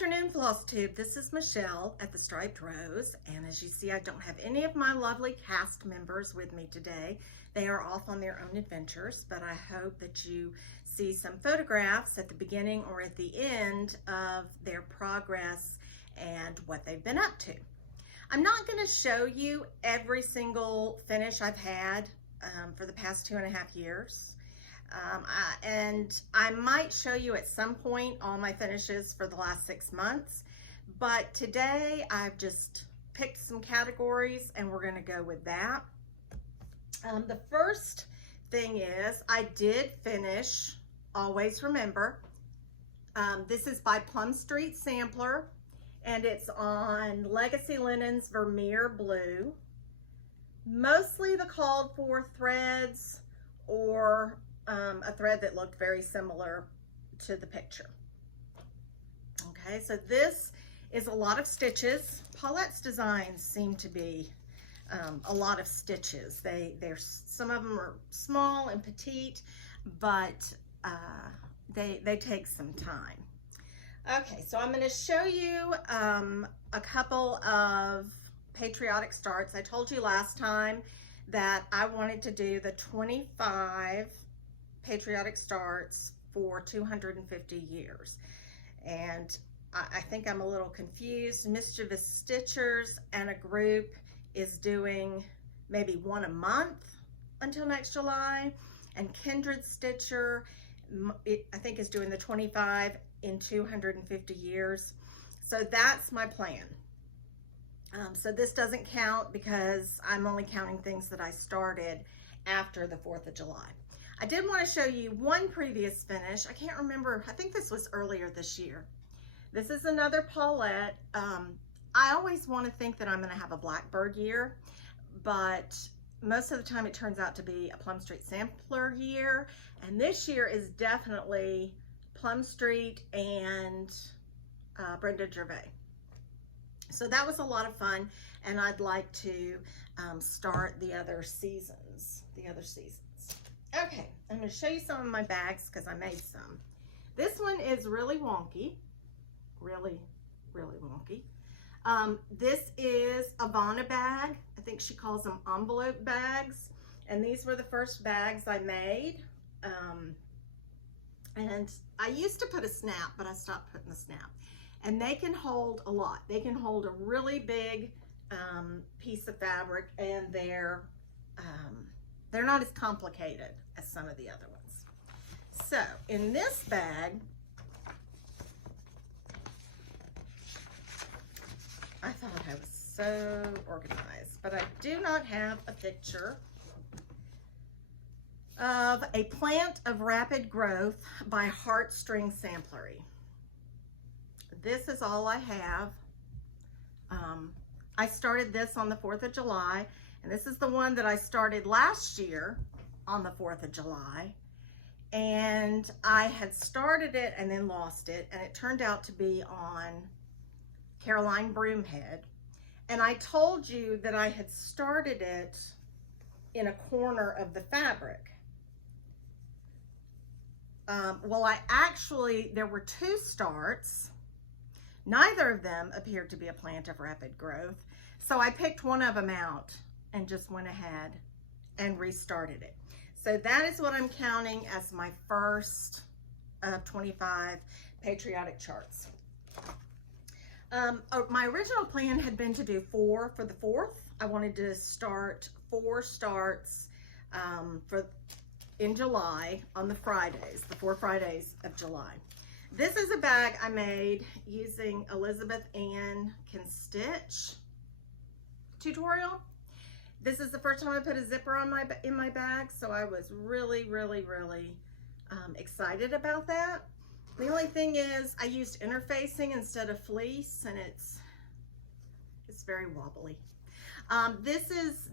afternoon, Flosstube. This is Michelle at the Striped Rose, and as you see, I don't have any of my lovely cast members with me today. They are off on their own adventures, but I hope that you see some photographs at the beginning or at the end of their progress and what they've been up to. I'm not going to show you every single finish I've had for the past 2.5 years. And I might show you at some point all my finishes for the last 6 months, but today I've just picked some categories and we're going to go with that. The first thing is I did finish Always Remember. This is by Plum Street Sampler and it's on Legacy Linens Vermeer Blue. Mostly the called for threads or a thread that looked very similar to the picture. Okay, so this is a lot of stitches. Paulette's designs seem to be a lot of stitches. Some of them are small and petite, but they take some time. Okay, so I'm going to show you a couple of Patriotic starts. I told you last time that I wanted to do the 25 Patriotic starts for 250 years, and I think I'm a little confused. Mischievous Stitchers and a group is doing maybe one a month until next July, and Kindred Stitcher I think is doing the 25 in 250 years. So that's my plan. So this doesn't count because I'm only counting things that I started after the 4th of July. I did want to show you one previous finish. I can't remember. I think this was earlier this year. This is another Paulette. I always want to think that I'm going to have a Blackbird year, but most of the time it turns out to be a Plum Street Sampler year. And this year is definitely Plum Street and Brenda Gervais. So that was a lot of fun, and I'd like to start the other seasons. Okay, I'm going to show you some of my bags because I made some. This one is really wonky, really wonky. This is a Vanna bag. I think she calls them envelope bags, and these were the first bags I made. And I used to put a snap, but I stopped putting the snap. And they can hold a lot. They can hold a really big piece of fabric, and they're not as complicated as some of the other ones. So in this bag, I thought I was so organized, but I do not have a picture of a plant of rapid growth by Heartstring Samplery. This is all I have. I started this on the 4th of July, and this is the one that I started last year on the 4th of July. And I had started it and then lost it, and it turned out to be on Caroline Broomhead. And I told you that I had started it in a corner of the fabric. Well, there were 2 starts. Neither of them appeared to be a plant of rapid growth. So I picked one of them out and just went ahead and restarted it. So that is what I'm counting as my first of 25 Patriotic charts. My original plan had been to do 4 for the 4th. I wanted to start 4 starts in July on the Fridays, the 4 Fridays of July. This is a bag I made using Elizabeth Ann Can Stitch tutorial. This is the first time I put a zipper on in my bag, so I was really excited about that. The only thing is I used interfacing instead of fleece, and it's very wobbly.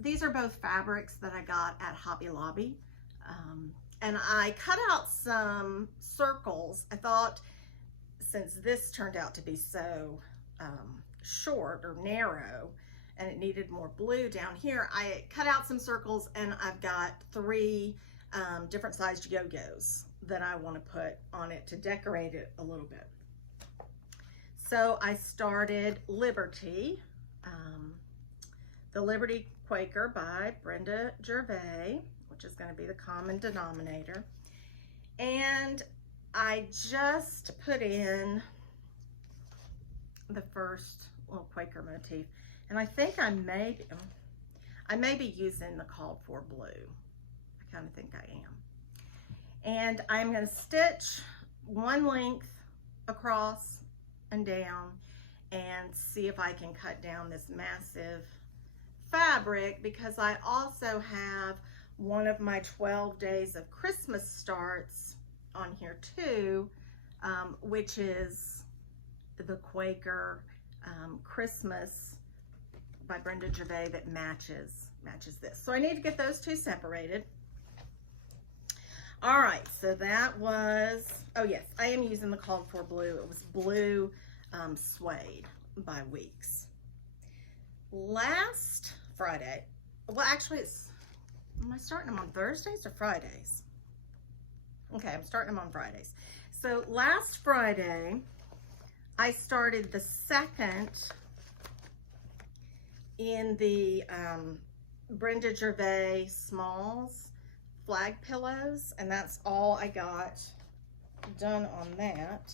These are both fabrics that I got at Hobby Lobby. And I cut out some circles. I thought, since this turned out to be so short or narrow and it needed more blue down here, I cut out some circles, and I've got 3 different sized yo-yos that I want to put on it to decorate it a little bit. So I started Liberty, the Liberty Quaker by Brenda Gervais, which is going to be the common denominator. And I just put in the first little Quaker motif. And I think I may be using the called for blue. I kind of think I am. And I'm going to stitch one length across and down and see if I can cut down this massive fabric, because I also have one of my 12 days of Christmas starts on here too, which is the Quaker Christmas by Brenda Gervais that matches this. So I need to get those two separated. All right, so that was, oh yes, I am using the called for blue. It was blue suede by Weeks. Last Friday, well actually am I starting them on Thursdays or Fridays? Okay, I'm starting them on Fridays. So last Friday, I started the second in the Brenda Gervais Smalls flag pillows, and that's all I got done on that.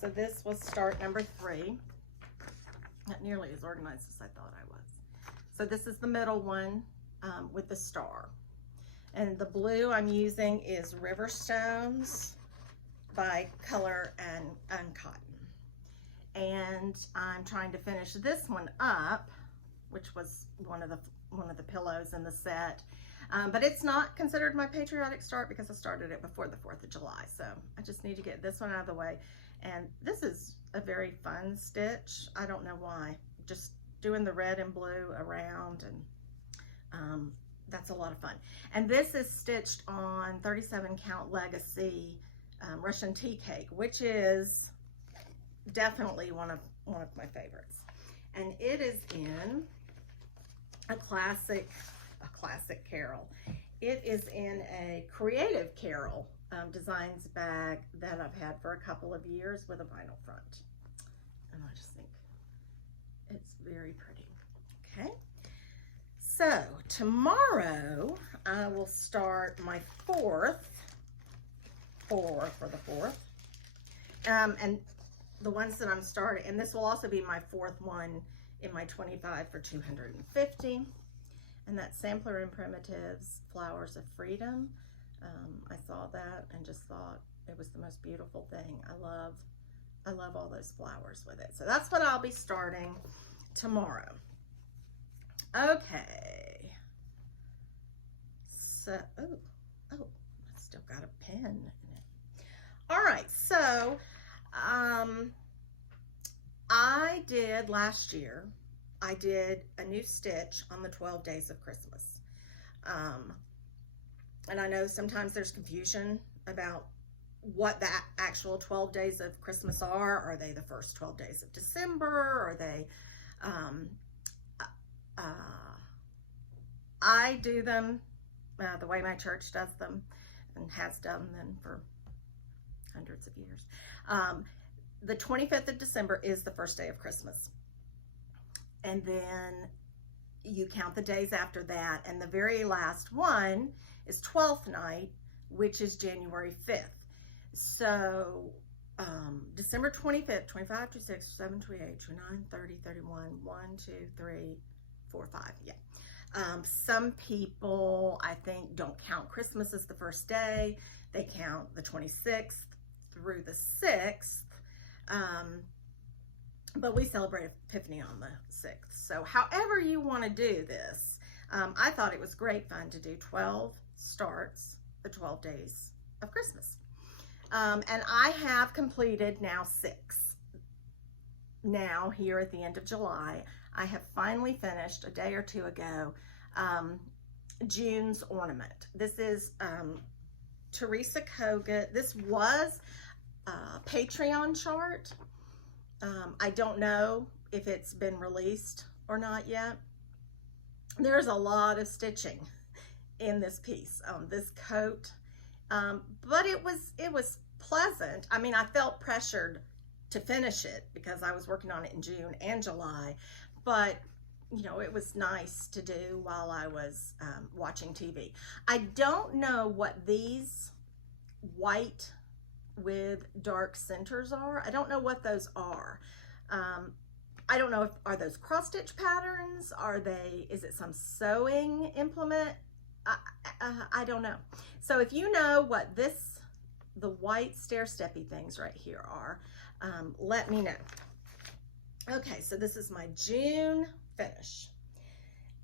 So this was start number 3. Not nearly as organized as I thought I was. So this is the middle one with the star. And the blue I'm using is Riverstones by Color and Cotton. And I'm trying to finish this one up, which was one of the pillows in the set. But it's not considered my patriotic start because I started it before the 4th of July. So I just need to get this one out of the way. And this is a very fun stitch. I don't know why. Just doing the red and blue around, and that's a lot of fun. And this is stitched on 37 count Legacy Russian tea cake, which is definitely one of my favorites. And it is in a classic Carol. It is in a Creative Carol designs bag that I've had for a couple of years with a vinyl front. And I just think it's very pretty. Okay. So tomorrow I will start my for the 4th. And the ones that I'm starting, and this will also be my 4th one in my 25 for 250. And that's Sampler and Primitives Flowers of Freedom. I saw that and just thought it was the most beautiful thing. I love all those flowers with it. So that's what I'll be starting tomorrow. Okay. So, oh, I still got a pen in it. All right, so I did last year, I did a new stitch on the 12 days of Christmas. And I know sometimes there's confusion about what the actual 12 days of Christmas are. Are they the first 12 days of December? Are they, I do them the way my church does them and has done them for hundreds of years. The 25th of December is the first day of Christmas. And then you count the days after that. And the very last one is 12th night, which is January 5th. So December 25th, 25, 26, 27, 28, 29, 30, 31, 1, 2, 3, 4, 5. Yeah. Some people, I think, don't count Christmas as the first day. They count the 26th through the 6th. But we celebrate Epiphany on the 6th. So however you want to do this, I thought it was great fun to do 12 starts, the 12 days of Christmas. And I have completed now 6. Now, here at the end of July, I have finally finished a day or two ago June's ornament. This is Teresa Koga. This was a Patreon chart. I don't know if it's been released or not yet. There's a lot of stitching in this piece, this coat, but it was pleasant. I mean, I felt pressured to finish it because I was working on it in June and July, but you know, it was nice to do while I was watching TV. I don't know what these white with dark centers are. I don't know what those are. I don't know if, are those cross stitch patterns? Are they, is it some sewing implement? I don't know. So if you know what the white stair-steppy things right here are, let me know. Okay, so this is my June finish.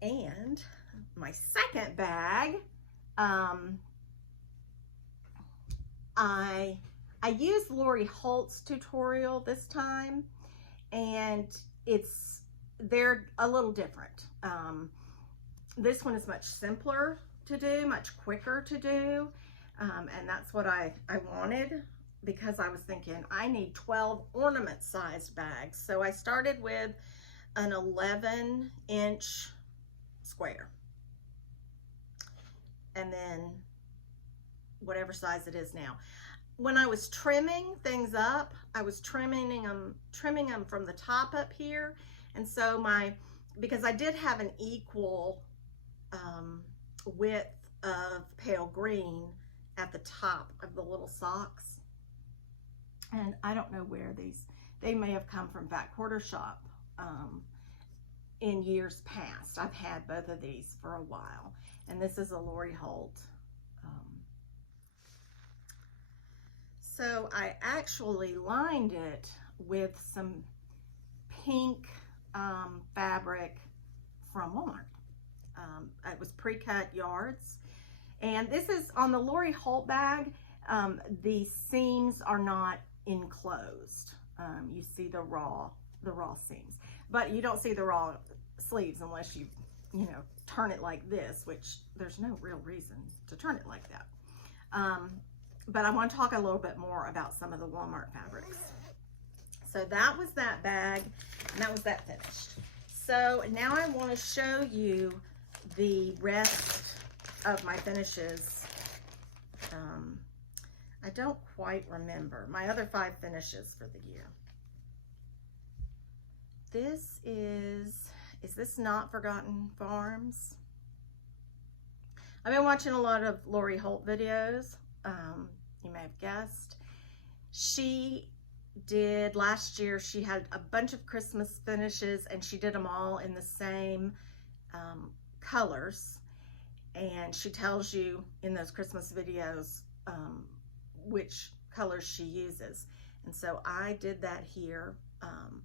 And my second bag, I used Lori Holt's tutorial this time, and they're a little different. This one is much simpler to do, much quicker to do, and that's what I wanted, because I was thinking I need 12 ornament sized bags. So I started with an 11-inch square, and then whatever size it is now. When I was trimming things up, I was trimming them from the top up here, and so because I did have an equal width of pale green at the top of the little socks, and I don't know where they may have come from Back Quarter Shop in years past. I've had both of these for a while, and this is a Lori Holt. So I actually lined it with some pink fabric from Walmart. It was pre-cut yards, and this is on the Lori Holt bag. The seams are not enclosed. You see the raw seams, but you don't see the raw sleeves unless you turn it like this, which there's no real reason to turn it like that. But I want to talk a little bit more about some of the Walmart fabrics. So that was that bag, and that was that finished. So now I want to show you the rest of my finishes. I don't quite remember my other 5 finishes for the year. This is this Not Forgotten Farms? I've been watching a lot of Lori Holt videos. You may have guessed. She did, last year, she had a bunch of Christmas finishes, and she did them all in the same colors. And she tells you in those Christmas videos which colors she uses. And so I did that here.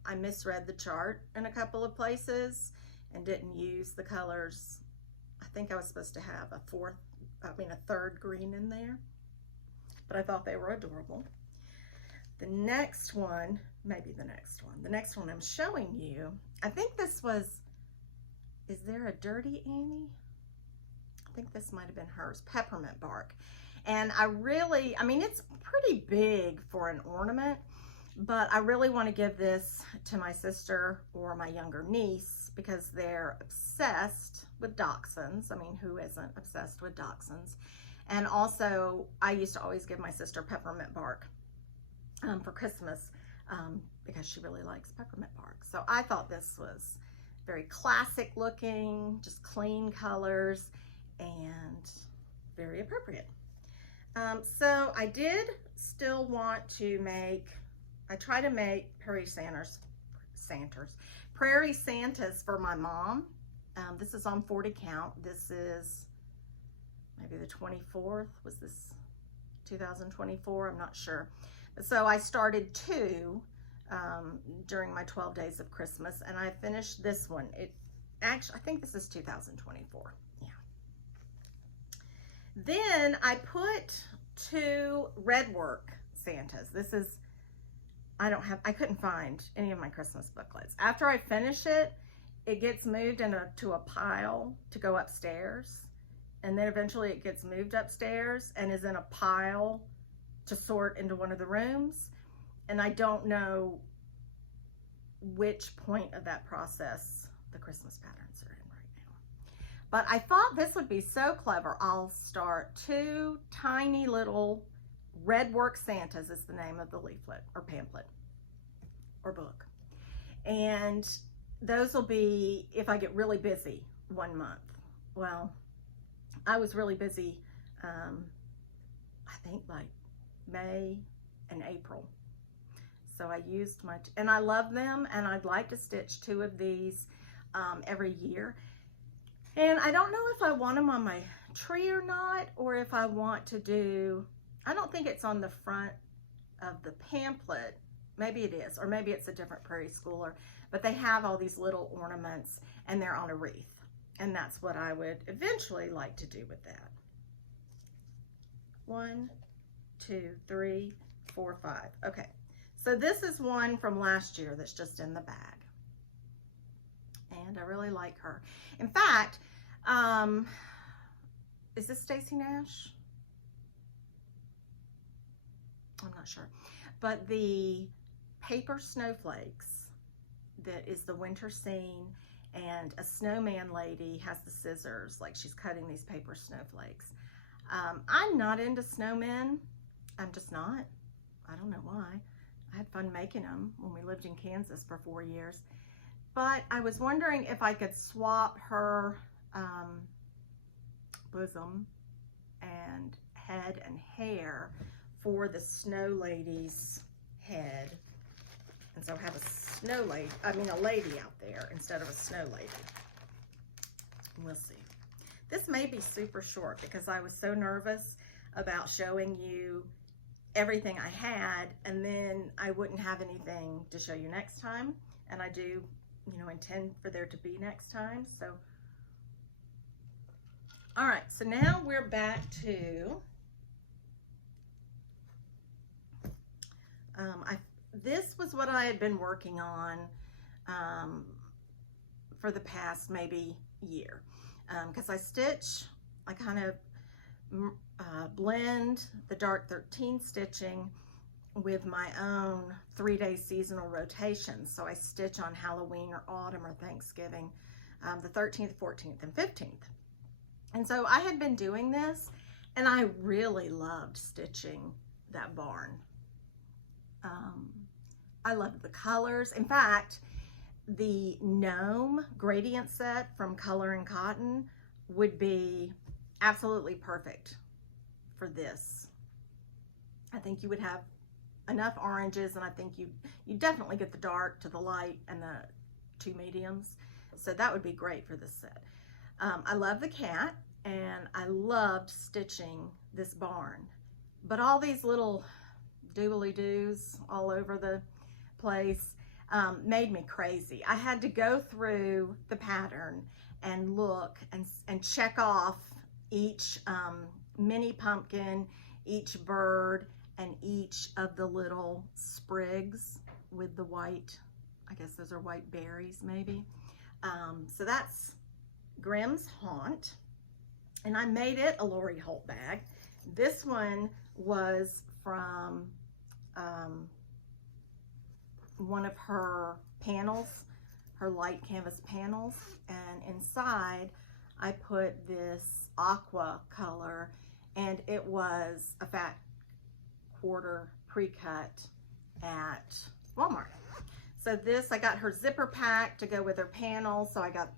I misread the chart in a couple of places and didn't use the colors. I think I was supposed to have a third green in there, but I thought they were adorable. The next one, maybe the next one I'm showing you, I think this was, is there a Dirty Annie? I think this might have been hers, Peppermint Bark. And it's pretty big for an ornament, but I really want to give this to my sister or my younger niece because they're obsessed with dachshunds. I mean, who isn't obsessed with dachshunds? And also, I used to always give my sister Peppermint Bark for Christmas because she really likes peppermint bark. So I thought this was very classic looking, just clean colors, and very appropriate. So I did still want to try to make Prairie Santas for my mom. This is on 40 count. This is maybe the 24th. Was this 2024? I'm not sure. So I started 2 during my 12 days of Christmas, and I finished this one. I think this is 2024. Yeah. Then I put 2 red work Santas. This is, I couldn't find any of my Christmas booklets. After I finish it, it gets moved into a pile to go upstairs. And then eventually it gets moved upstairs and is in a pile to sort into one of the rooms. And I don't know which point of that process the Christmas patterns are in right now. But I thought this would be so clever. I'll start 2 tiny little red work Santas is the name of the leaflet or pamphlet. or book. And those will be if I get really busy one month. Well, I was really busy, I think like May and April. So I used my, and I love them, and I'd like to stitch 2 of these every year. And I don't know if I want them on my tree or not, or if I want to do, I don't think it's on the front of the pamphlet. Maybe it is, or maybe it's a different Prairie Schooler, but they have all these little ornaments and they're on a wreath. And that's what I would eventually like to do with that. 1, 2, 3, 4, 5. Okay, so this is one from last year that's just in the bag. And I really like her. In fact, is this Stacy Nash? I'm not sure. But the paper snowflakes, that is the winter scene, and a snowman lady has the scissors, like she's cutting these paper snowflakes. I'm not into snowmen. I'm just not. I don't know why. I had fun making them when we lived in Kansas for 4 years. But I was wondering if I could swap her bosom and head and hair for the snow lady's head. And so have a snow lady, a lady out there instead of a snow lady. We'll see. This may be super short because I was so nervous about showing you everything I had, and then I wouldn't have anything to show you next time. And I do, intend for there to be next time. So, all right, so now we're back to, this was what I had been working on for the past maybe year. Because I kind of blend the dark 13 stitching with my own 3-day seasonal rotations. So I stitch on Halloween or autumn or Thanksgiving, the 13th, 14th, and 15th. And so I had been doing this, and I really loved stitching that barn. I loved the colors. In fact, the gnome gradient set from Color and Cotton would be absolutely perfect for this. I think you would have enough oranges, and I think you definitely get the dark to the light and the 2 mediums. So that would be great for this set. I love the cat, and I loved stitching this barn. But all these little doobly-doos all over the place made me crazy. I had to go through the pattern and look and check off each mini pumpkin, each bird, and each of the little sprigs with the white, I guess those are white berries maybe. So that's Grimm's Haunt, and I made it a Lori Holt bag. This one was from one of her panels, her light canvas panels, and inside I put this aqua color, and it was a fat quarter pre-cut at Walmart. So this, I got her zipper pack to go with her panel, so I got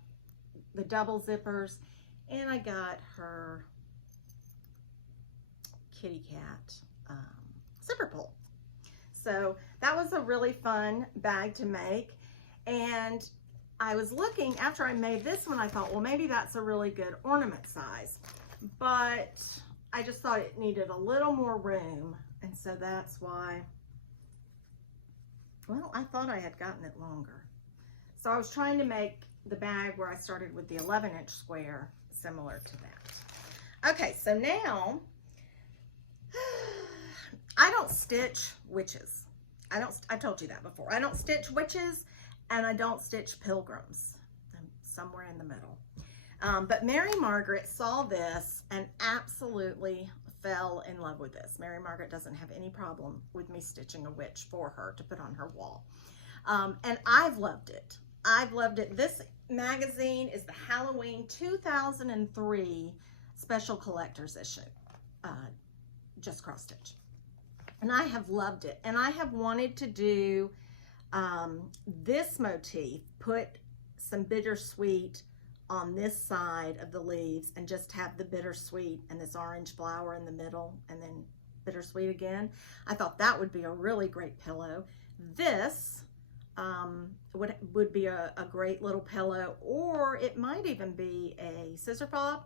the double zippers, and I got her kitty cat zipper pull. So that was a really fun bag to make. And I was looking, after I made this one, I thought, well, maybe that's a really good ornament size. But I just thought it needed a little more room. And so that's why, well, I thought I had gotten it longer. So I was trying to make the bag where I started with the 11-inch square similar to that. Okay, so now, I don't stitch witches. I told you that before. I don't stitch witches, and I don't stitch pilgrims. I'm somewhere in the middle. But Mary Margaret saw this and absolutely fell in love with this. Mary Margaret doesn't have any problem with me stitching a witch for her to put on her wall. And I've loved it. I've loved it. This magazine is the Halloween 2003 special collector's issue, just cross stitch. And I have loved it. And I have wanted to do This motif, put some bittersweet on this side of the leaves and just have the bittersweet and this orange flower in the middle and then bittersweet again. I thought that would be a really great pillow. This would be a great little pillow, or it might even be a scissor fob,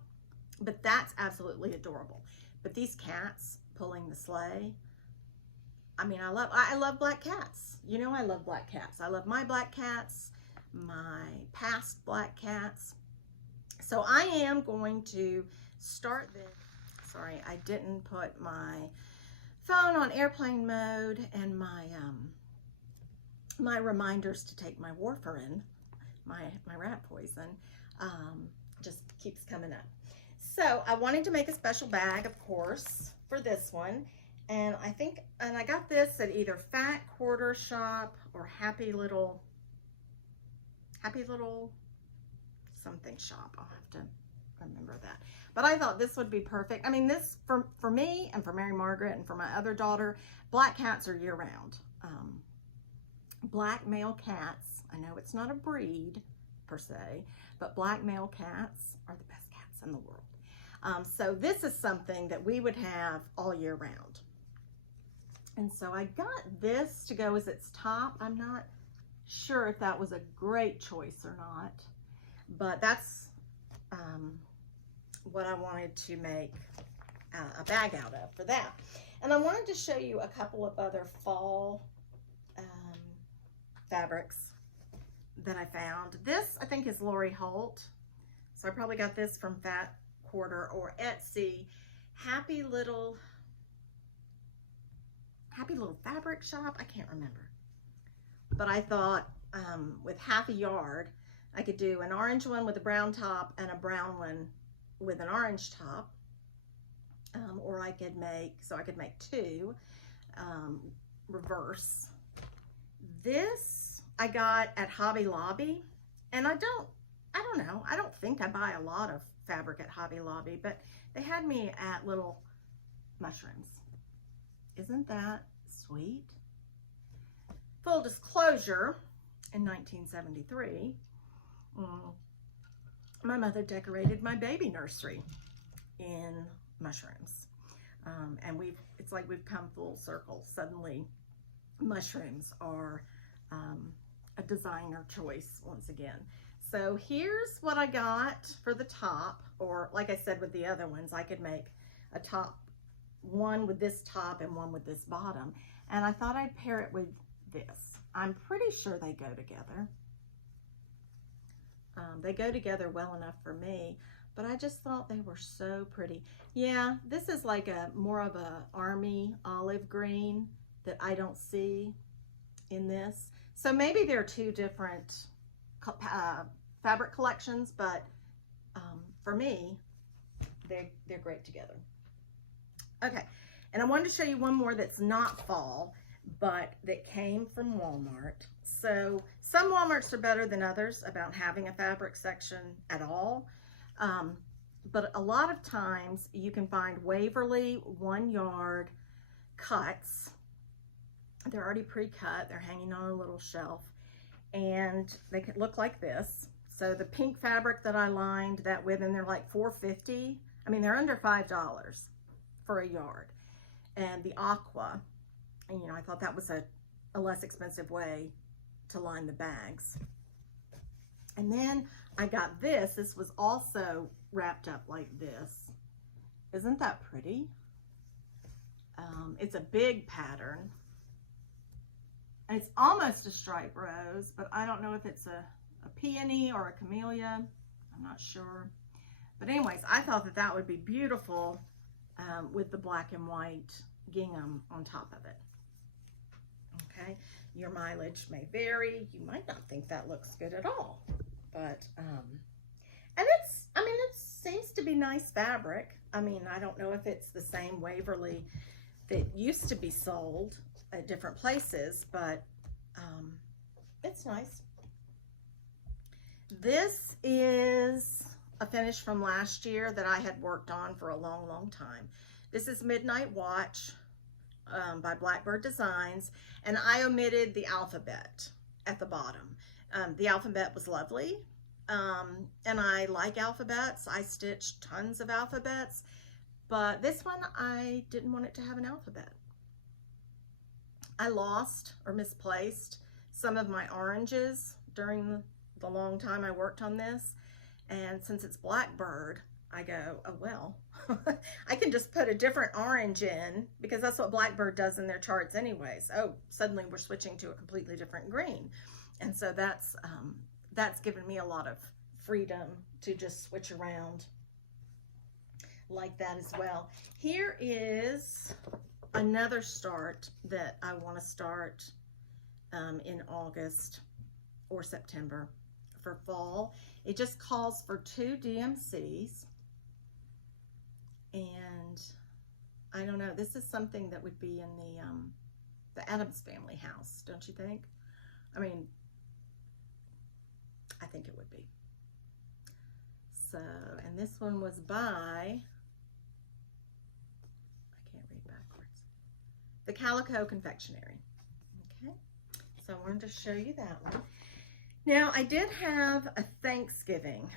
but that's absolutely adorable. But these cats pulling the sleigh, I mean, I love black cats. You know, I love black cats. I love my black cats, my past black cats. So I am going to start this. Sorry, I didn't put my phone on airplane mode, and my my reminders to take my warfarin, my rat poison, just keeps coming up. So I wanted to make a special bag, of course, for this one. And I got this at either Fat Quarter Shop or Happy Little something shop. I'll have to remember that. But I thought this would be perfect. I mean, this, for me and for Mary Margaret and for my other daughter, black cats are year round. Black male cats, I know it's not a breed per se, but black male cats are the best cats in the world. So this is something that we would have all year round. And so I got this to go as its top. I'm not sure if that was a great choice or not, but that's what I wanted to make a bag out of for that. And I wanted to show you a couple of other fall fabrics that I found. This, I think, is Lori Holt. So I probably got this from Fat Quarter or Etsy. Happy little fabric shop. I can't remember. But I thought with half a yard, I could do an orange one with a brown top and a brown one with an orange top. Or I could make two reverse. This I got at Hobby Lobby, and I don't know, I don't think I buy a lot of fabric at Hobby Lobby, but they had me at little mushrooms. Isn't that sweet? Full disclosure, in 1973, my mother decorated my baby nursery in mushrooms. And it's like we've come full circle. Suddenly, mushrooms are a designer choice once again. So here's what I got for the top, or like I said with the other ones, I could make a top, one with this top and one with this bottom. And I thought I'd pair it with this. I'm pretty sure they go together. They go together well enough for me, but I just thought they were so pretty. Yeah, this is like more of a army olive green that I don't see in this. So maybe they're two different fabric collections, but for me, they're great together. Okay, and I wanted to show you one more that's not fall, but that came from Walmart. So some Walmarts are better than others about having a fabric section at all. But a lot of times you can find Waverly 1 yard cuts. They're already pre-cut. They're hanging on a little shelf, and they could look like this. So the pink fabric that I lined that with, and they're like $4.50. I mean, they're under $5 for a yard. And the aqua, and I thought that was a less expensive way to line the bags. And then I got this. This was also wrapped up like this. Isn't that pretty? It's a big pattern. And it's almost a striped rose, but I don't know if it's a peony or a camellia. I'm not sure. But anyways, I thought that would be beautiful with the black and white gingham on top of it. Okay, your mileage may vary. You might not think that looks good at all, but and it seems to be nice fabric. I mean, I don't know if it's the same Waverly that used to be sold at different places, but it's nice. This is a finish from last year that I had worked on for a long time. This is Midnight Watch, by Blackbird Designs, and I omitted the alphabet at the bottom. The alphabet was lovely, and I like alphabets. I stitched tons of alphabets, but this one I didn't want it to have an alphabet. I lost or misplaced some of my oranges during the long time I worked on this, and since it's Blackbird, I go, oh well, I can just put a different orange in, because that's what Blackbird does in their charts anyways. Oh, suddenly we're switching to a completely different green. And so that's given me a lot of freedom to just switch around like that as well. Here is another start that I want to start in August or September for fall. It just calls for 2 DMCs, and I don't know, this is something that would be in the Addams Family house, don't you think? I mean, I think it would be. So, and this one was by, I can't read backwards, the Calico Confectionery. Okay, so I wanted to show you that one. Now, I did have a Thanksgiving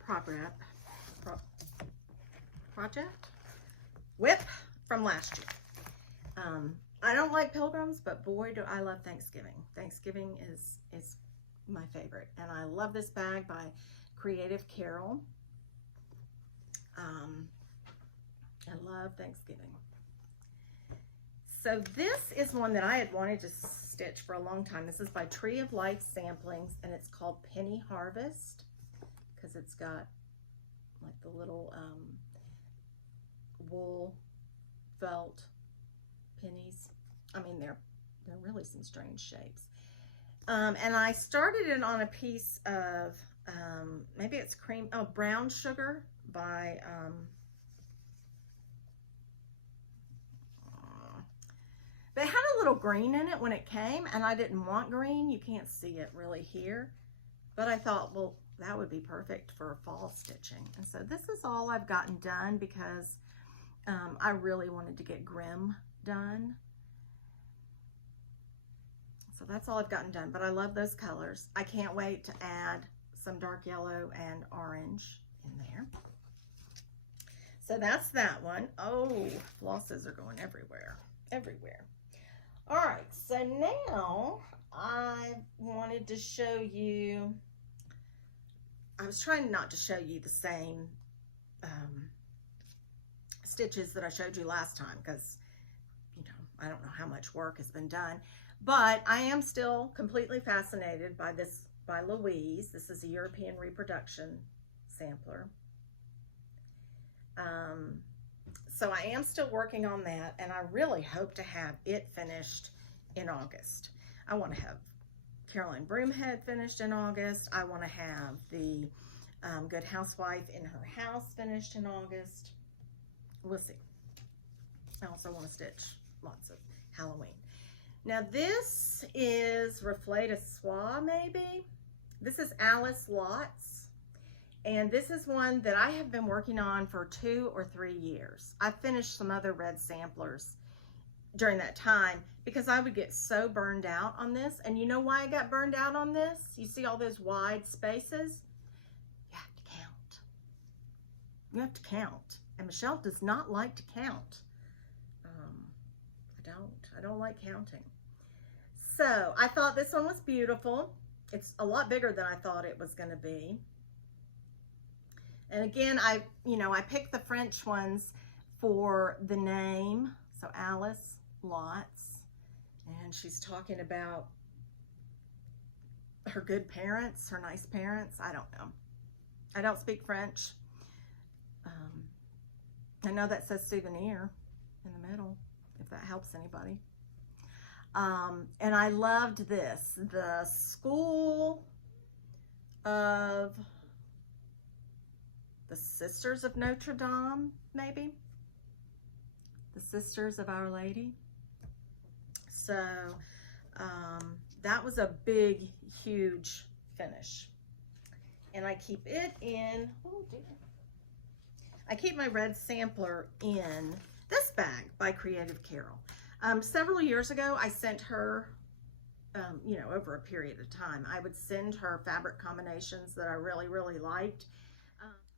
project whip from last year. I don't like pilgrims, but boy, do I love Thanksgiving. Thanksgiving is my favorite, and I love this bag by Creative Carol. I love Thanksgiving. So this is one that I had wanted to stitch for a long time. This is by Tree of Life Samplings, and it's called Penny Harvest, because it's got like the little wool felt pennies. I mean, they're really some strange shapes. And I started it on a piece of maybe it's brown sugar by but it had a little green in it when it came, and I didn't want green. You can't see it really here, but I thought, well, that would be perfect for fall stitching. And so this is all I've gotten done, because I really wanted to get Grimm done. So that's all I've gotten done, but I love those colors. I can't wait to add some dark yellow and orange in there. So that's that one. Oh, flosses are going everywhere, everywhere. All right, so now I wanted to show you, I was trying not to show you the same stitches that I showed you last time, because, you know, I don't know how much work has been done, but I am still completely fascinated by this, by Louise. This is a European reproduction sampler. So I am still working on that, and I really hope to have it finished in August. I want to have Caroline Broomhead finished in August. I want to have the Good Housewife in her house finished in August. We'll see. I also want to stitch lots of Halloween. Now this is Reflet de Soie, maybe. This is Alice Lots. And this is one that I have been working on for 2 or 3 years. I finished some other red samplers during that time because I would get so burned out on this. And you know why I got burned out on this? You see all those wide spaces? You have to count. You have to count. And Michelle does not like to count. I don't like counting. So I thought this one was beautiful. It's a lot bigger than I thought it was going to be. And again, I picked the French ones for the name. So Alice Lots, and she's talking about her good parents, her nice parents. I don't know. I don't speak French. I know that says souvenir in the middle, if that helps anybody. And I loved this, the School of the Sisters of Notre Dame, maybe? The Sisters of Our Lady. So that was a big, huge finish. And I keep it in, oh dear. I keep my red sampler in this bag by Creative Carol. Several years ago, I sent her, you know, over a period of time, I would send her fabric combinations that I really, really liked.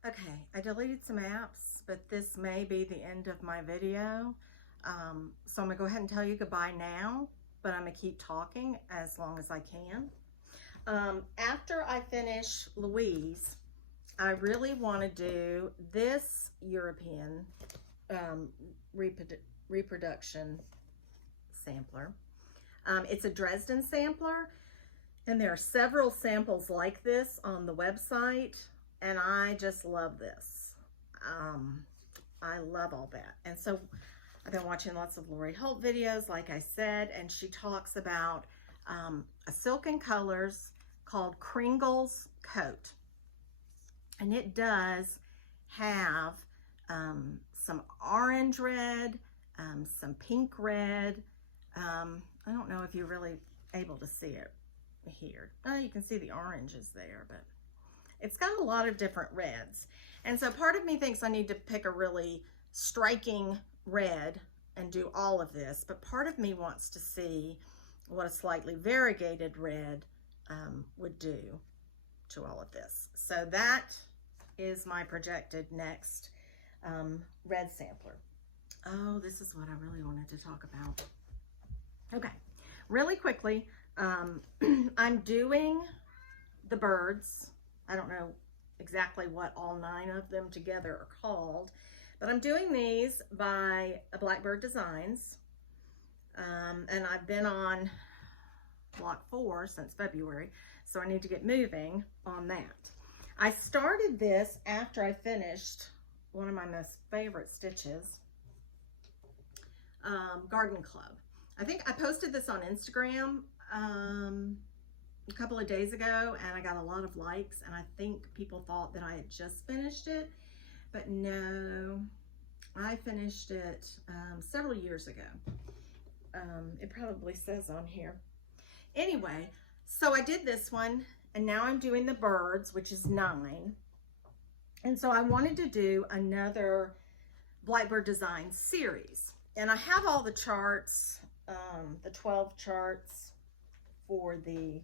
Okay, I deleted some apps, but this may be the end of my video. So I'm gonna go ahead and tell you goodbye now, but I'm gonna keep talking as long as I can. After I finish Louise, I really want to do this European reproduction sampler. It's a Dresden sampler, and there are several samples like this on the website, and I just love this. I love all that. And so I've been watching lots of Lori Holt videos, like I said, and she talks about a silk in colors called Kringle's Coat. And it does have some orange red, some pink red. I don't know if you're really able to see it here. Oh, you can see the oranges there, but it's got a lot of different reds. And so part of me thinks I need to pick a really striking red and do all of this, but part of me wants to see what a slightly variegated red would do to all of this. So that is my projected next red sampler. Oh, this is what I really wanted to talk about. Okay, really quickly, I'm doing the birds. I don't know exactly what all 9 of them together are called, but I'm doing these by Blackbird Designs, and I've been on block 4 since February, so I need to get moving on that. I started this after I finished one of my most favorite stitches, Garden Club. I think I posted this on Instagram a couple of days ago, and I got a lot of likes, and I think people thought that I had just finished it, but no, I finished it several years ago. It probably says on here. Anyway, so I did this one, and now I'm doing the birds, which is 9. And so I wanted to do another Blackbird Design series. And I have all the charts, the 12 charts for the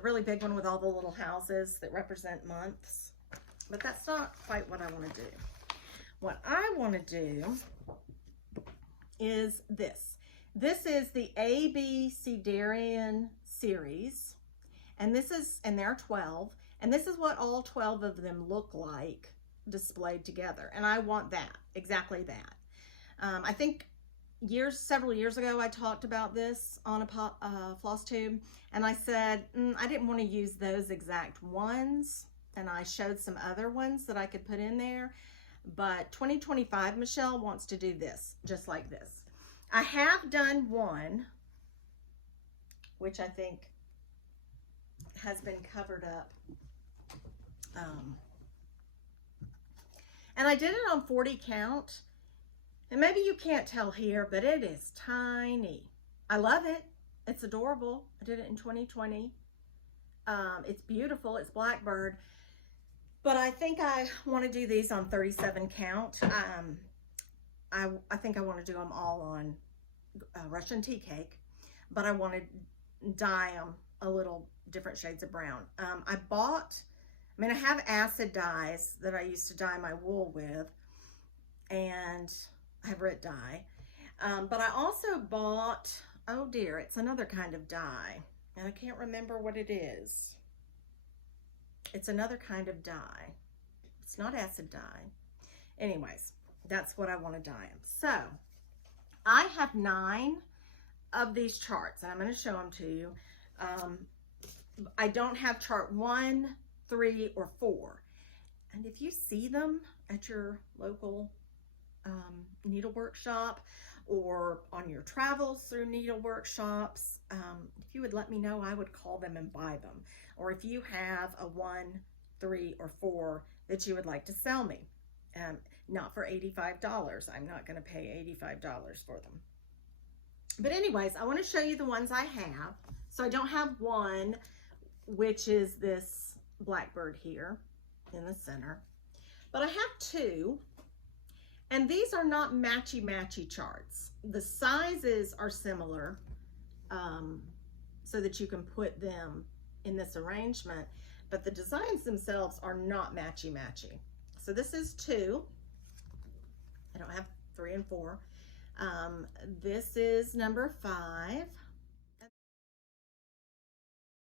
really big one with all the little houses that represent months. But that's not quite what I want to do. What I want to do is this. This is the ABCdarian series, and there are 12, and this is what all 12 of them look like displayed together, and I want that, exactly that. I think several years ago I talked about this on a Flosstube, and I said I didn't want to use those exact ones, and I showed some other ones that I could put in there, but 2025 Michelle wants to do this, just like this. I have done one, which I think has been covered up. And I did it on 40 count. And maybe you can't tell here, but it is tiny. I love it. It's adorable. I did it in 2020. It's beautiful. It's Blackbird. But I think I want to do these on 37 count. I think I want to do them all on Russian tea cake, but I want to dye them a little different shades of brown. I have acid dyes that I used to dye my wool with, and I have red dye. But I also bought, oh dear, it's another kind of dye, and I can't remember what it is. It's another kind of dye. It's not acid dye. Anyways, that's what I want to dye them. So I have 9 of these charts, and I'm going to show them to you. I don't have chart 1, 3, or 4. And if you see them at your local needlework shop or on your travels through needlework shops, if you would let me know, I would call them and buy them. Or if you have a 1, 3, or 4 that you would like to sell me. Not for $85. I'm not going to pay $85 for them. But anyways, I want to show you the ones I have. So I don't have one, which is this Blackbird here in the center. But I have two, and these are not matchy-matchy charts. The sizes are similar, so that you can put them in this arrangement, but the designs themselves are not matchy-matchy. So this is 2. I don't have 3 and 4. This is number 5.